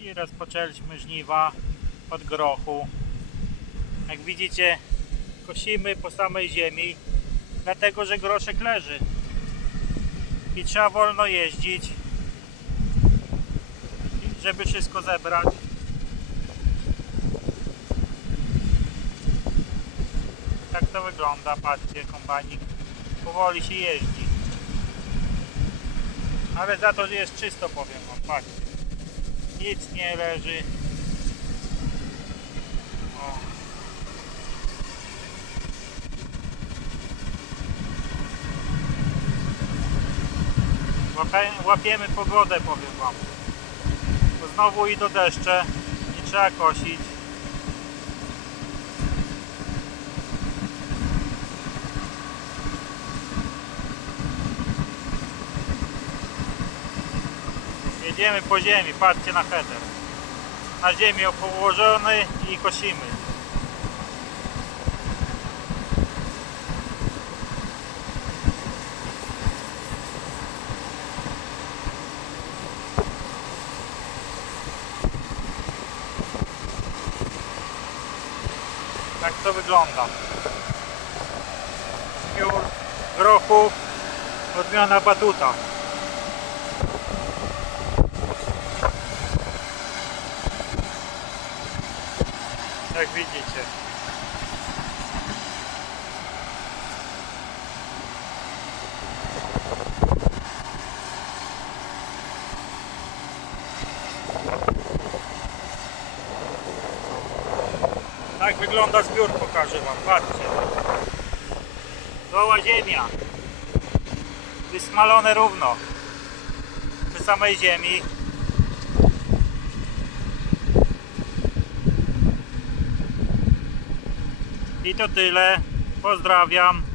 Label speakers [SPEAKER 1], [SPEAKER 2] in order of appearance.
[SPEAKER 1] I rozpoczęliśmy żniwa od grochu. Jak widzicie, kosimy po samej ziemi, dlatego że groszek leży. I trzeba wolno jeździć, żeby wszystko zebrać. Tak to wygląda, patrzcie, kombanik powoli się jeździ. Ale za to jest czysto, powiem wam, patrzcie. Nic nie leży. O. Łapie, łapiemy pogodę, powiem wam. Bo znowu idą deszcze, nie trzeba kosić. Jedziemy po ziemi, patrzcie na header. Na ziemi położony i kosimy. Tak to wygląda. Piór, grochu, odmiana batuta. Jak widzicie. Tak wygląda zbiór, pokażę wam, patrzcie. Goła ziemia. Wysmalone równo. Przy samej ziemi. I to tyle. Pozdrawiam.